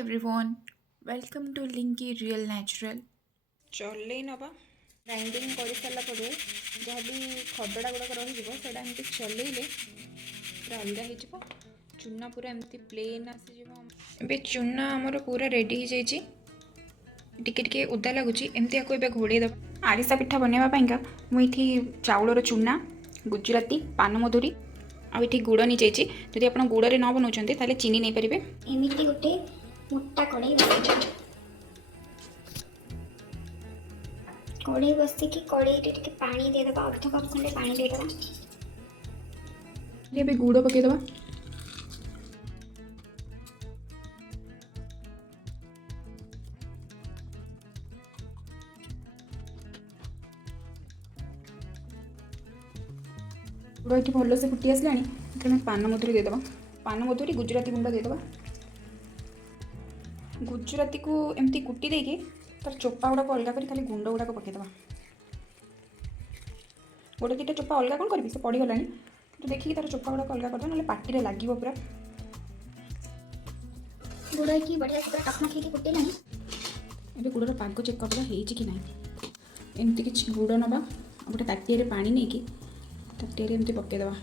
everyone, welcome to Linky Real Natural. ଚଲେଇ ନେବା grinding କରିସାରିଲା ପରେ ଯାହା ବି ଖଦଡ଼ା ଗୁଡ଼ାକ ରହିଯିବ ସେଇଟା ଏମିତି ଚଲେଇଲେ ପୁରା ଅଲଗା ହେଇଯିବ। ଚୁନା ପୁରା ଏମିତି ପ୍ଲେନ୍ ଆସିଯିବ। ଏବେ ଚୁନା ଆମର ପୁରା ରେଡ଼ି ହେଇଯାଇଛି। ଟିକେ ଟିକେ ଓଦା ଲାଗୁଛି, ଏମିତି ଆକୁ ଏବେ ଘୋଡ଼େଇ ଦେବା। ଆରିସା ପିଠା ବନେଇବା ପାଇଁକା ମୁଁ ଏଇଠି ଚାଉଳର ଚୁନା, ଗୁଜୁରାତି, ପାନମଧୁରୀ ଆଉ ଏଠି ଗୁଡ଼ ନେଇଯାଇଛି। ଯଦି ଆପଣ ଗୁଡ଼ରେ ନ ବନାଉଛନ୍ତି ତାହେଲେ ଚିନି ନେଇପାରିବେ। ଏମିତି ଗୋଟେ ମୋଟା କଡ଼େଇ ବସିକି କଡ଼େଇରେ ଟିକେ ପାଣି ଦେଇଦେବା, ଅଧ କପ୍ ଖଣ୍ଡେ ପାଣି ଦେଇଦେବା। ଏବେ ଗୁଡ଼ ପକାଇଦେବା। ଗୁଡ଼ ଏଠି ଭଲସେ ଫୁଟି ଆସିଲାଣି। ଏଥିରେ ଆମେ ପାନମଧୁରୀ ଦେଇଦେବା। ପାନମଧୁରୀ ଗୁଜୁରାତି ଗୁଣ୍ଡ ଦେଇଦେବା। ଗୁଜୁରାତିକୁ ଏମିତି କୁଟି ଦେଇକି ତାର ଚୋପା ଗୁଡ଼ାକ ଅଲଗା କରି ଖାଲି ଗୁଣ୍ଡ ଗୁଡ଼ାକ ପକାଇଦେବା। ଗୋଟେ ଦୁଇଟା ଚୋପା ଅଲଗା କ'ଣ କରିବି, ସେ ପଡ଼ିଗଲାଣି, କିନ୍ତୁ ଦେଖିକି ତାର ଚୋପା ଗୁଡ଼ାକ ଅଲଗା କରିଦେବା, ନହେଲେ ପାଟିରେ ଲାଗିବ ପୁରା। ଗୁଡ଼ ଏଠି ବଢ଼ିଆ ପୁରା ଟକମକ ହେଇକି ଫୁଟିଲାଣି। ଏବେ ଗୁଡ଼ର ପାଗ ଚେକ୍ କରିଦେବା ହେଇଛି କି ନାହିଁ। ଏମିତି କିଛି ଗୁଡ଼ ନେବା, ଆଉ ଗୋଟେ ତାଟିଆରେ ପାଣି ନେଇକି ତାଟିଆରେ ଏମିତି ପକାଇଦେବା।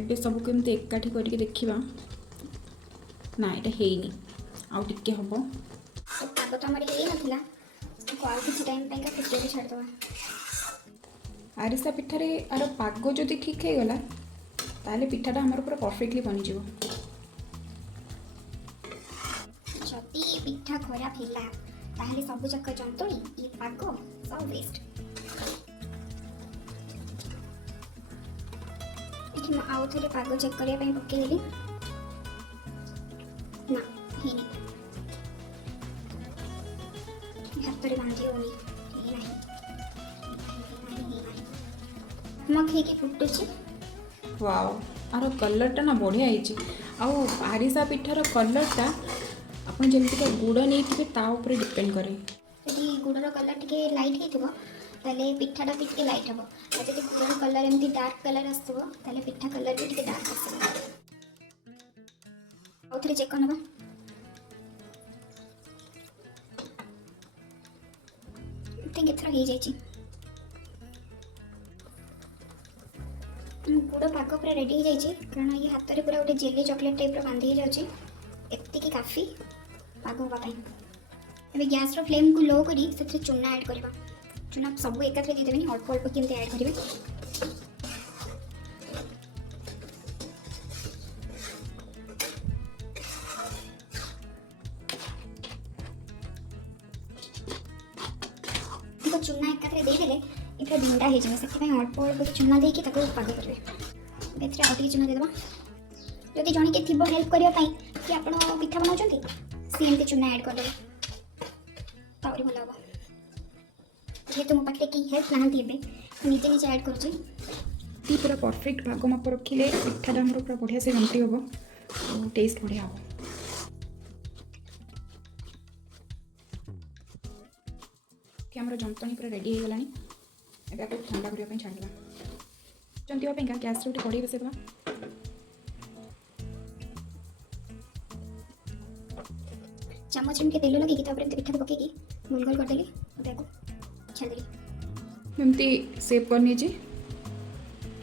ଏବେ ସବୁକୁ ଏମିତି ଏକାଠି କରିକି ଦେଖିବା। ନା ଏଇଟା ହେଇନି, ଆଉ ଟିକେ ହେବ। ପାଗ ତ ଆମର ହେଇନଥିଲା, ଆଉ କିଛି ଟାଇମ୍ ପାଇଁକା ଫୁଟିବାକୁ ଛାଡ଼ିଦେବା। ଆରିସା ପିଠାରେ ଆର ପାଗ ଯଦି ଠିକ୍ ହେଇଗଲା ତାହେଲେ ପିଠାଟା ଆମର ପୁରା ପରଫେକ୍ଟଲି ବନିଯିବ। ଯଦି ପିଠା ଖରାପ ହେଲା ତାହେଲେ ସବୁଯାକ ଯନ୍ତୁଣୀ ଏ ପାଗ ସବୁ ୱେଷ୍ଟ। ଏଠି ମୁଁ ଆଉ ଥରେ ପାଗ ଚେକ୍ କରିବା ପାଇଁ ପକେଇଦେଲି। ନା ହେଇନି, ହାତରେ ବାନ୍ଧି ହେଉନି, ହେଇନାହିଁ। ଟକମକ ହେଇକି ଫୁଟୁଛି। ୱାଓ, ଆର କଲର୍ଟା ନା ବଢ଼ିଆ ହେଇଛି। ଆଉ ଆରିସା ପିଠାର କଲର୍ଟା ଆପଣ ଯେମିତିକା ଗୁଡ଼ ନେଇଥିବେ ତା ଉପରେ ଡିପେଣ୍ଡ କରେ। ଯଦି ଗୁଡ଼ର କଲର୍ ଟିକେ ଲାଇଟ୍ ହେଇଥିବ ତାହେଲେ ପିଠାଟା ବି ଟିକେ ଲାଇଟ୍ ହେବ, ଆଉ ଯଦି ଗୁଡ଼ର କଲର୍ ଏମିତି ଡାର୍କ କଲର୍ ଆସିଥିବ ତାହେଲେ ପିଠା କଲର୍ ବି ଟିକେ ଡାର୍କ ଆସିବ। ଆଉ ଥରେ ଚେକ୍ କରିନେବା। ଠିକ୍ ଏଥର ହେଇଯାଇଛି। ଗୁଡ଼ ପାଗ ପୁରା ରେଡ଼ି ହେଇଯାଇଛି, କାରଣ ଇଏ ହାତରେ ପୁରା ଗୋଟେ ଜେଲି ଚକୋଲେଟ୍ ଟାଇପ୍ର ବାନ୍ଧି ହେଇଯାଉଛି। ଏତିକି କାଫି ପାଗ ହେବା ପାଇଁ। ଏବେ ଗ୍ୟାସ୍ର ଫ୍ଲେମ୍କୁ ଲୋ କରି ସେଥିରେ ଚୁନା ଆଡ଼୍ କରିବା। ଚୁନା ସବୁ ଏକାଥରେ ଦେଇଦେବେନି, ଅଳ୍ପ ଅଳ୍ପ କେମିତି ଆଡ଼୍ କରିବେ। ଚୁନା ଏକାଥରେ ଦେଇଦେଲେ ଏ ପୁରା ବିଣ୍ଡା ହେଇଯିବ, ସେଥିପାଇଁ ଅଳ୍ପ ଅଳ୍ପ ଚୁନା ଦେଇକି ତାକୁ ପାଗ କରିବେ। ଏଥିରେ ଆଉ ଟିକେ ଚୁନା ଦେଇଦେବା। ଯଦି ଜଣେ କିଏ ଥିବ ହେଲ୍ପ କରିବା ପାଇଁ, କି ଆପଣ ପିଠା ବନାଉଛନ୍ତି, ସିଏ ଏମିତି ଚୁନା ଆଡ଼୍ କରିଦେବେ, ଆହୁରି ଭଲ ହେବ। ଯେହେତୁ ମୋ ପାଖରେ କେହି ହେଲ୍ପ ନାହାନ୍ତି, ଏବେ ନିଜେ ନିଜେ ଆଡ଼୍ କରୁଛି। ପୁରା ପରଫେକ୍ଟ ଭାଗ ମାପ ରଖିଲେ ପିଠାଟା ଆମର ପୁରା ବଢ଼ିଆ ସେ ଘଣ୍ଟି ହେବ ଆଉ ଟେଷ୍ଟ ବଢ଼ିଆ ହେବ। ଆମର ଯନ୍ତଣୀ ପୁରା ରେଡ଼ି ହେଇଗଲାଣି। ଏବେ ଆକୁ ଥଣ୍ଡା କରିବା ପାଇଁ ଛାଡ଼ିଦେବା। ଜନ୍ତିବା ପାଇଁକା ଗ୍ୟାସ୍ରେ ଗୋଟେ କଡ଼େଇ ବସାଇଦେବା। ଚାମଚ ଏମିତି ତେଲ ଲଗେଇକି ତାପରେ ଏମିତି ପିଠାକୁ ପକେଇକି ଗୋଲ ଗୋଲ କରିଦେଲି, ତାକୁ ଛାଡ଼ିଦେଲି। ଏମିତି ସେପ୍ କରିନେଇଛି,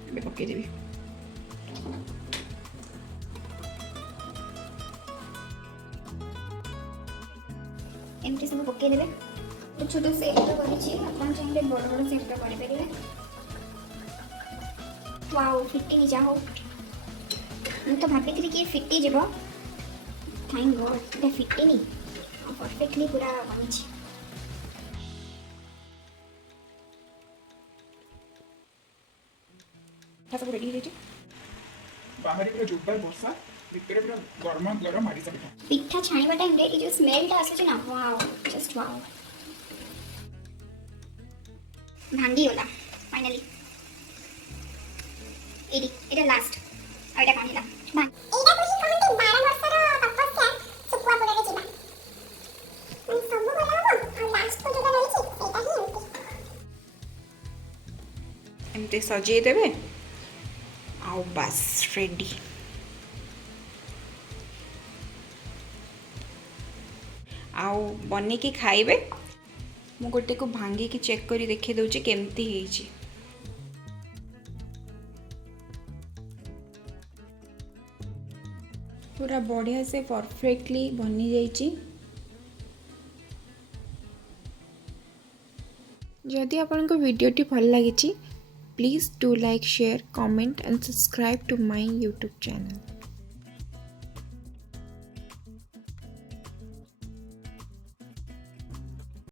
ଏବେ ପକାଇଦେବି। ଏମିତି ସବୁ ପକେଇଦେବେ। ଛୋଟ ସେପ୍ର କରିଛି, ଆପଣ ଚାହିଁଲେ ବଡ଼ ବଡ଼ ସେପ୍ର କରିପାରିବେ। ୱାଓ, ଫିଟିନି, ଯାହା ହଉ। ମୁଁ ତ ଭାବିଥିଲି କି ଫିଟିଯିବ, ଥ୍ୟାଙ୍କ ଗଡ୍ ଏଇଟା ଫିଟିନି, ପରଫେକ୍ଟଲି ପୁରା ବନିଛି। ସବୁ ରେଡ଼ି ହେଇଯାଇଛି। ବାହାରେ ପୁରା ଜୋରଦାର ବର୍ଷା, ଭିତରେ ପୁରା ଗରମ ଗରମ ଆରିସା ପିଠା। ପିଠା ଛାଣିବା ଟାଇମ୍ରେ ଏ ଯେଉଁ ସ୍ମେଲ୍ଟା ଆସୁଛି ନା, ୱାଓ, ଜଷ୍ଟ ୱାଓ। ଭାଙ୍ଗିଗଲା ଫାଇନାଲି। ଏଇଟା ଲାଷ୍ଟ, ଆଉ ଏଇଟା କଣ ହେଲା? ଏମିତି ସଜେଇ ଦେବେ ଆଉ ବାସ୍ ରେଡ଼ି। आउ बनिकी खाइबे। मु गोटे को भांगिकी चेक करी देखि दउची केमती ହେଇଛି। पूरा बढ़िया से परफेक्टली बनी जाइए। जदि आपको वीडियोटी भल लगी please do like share comment and subscribe to my YouTube channel.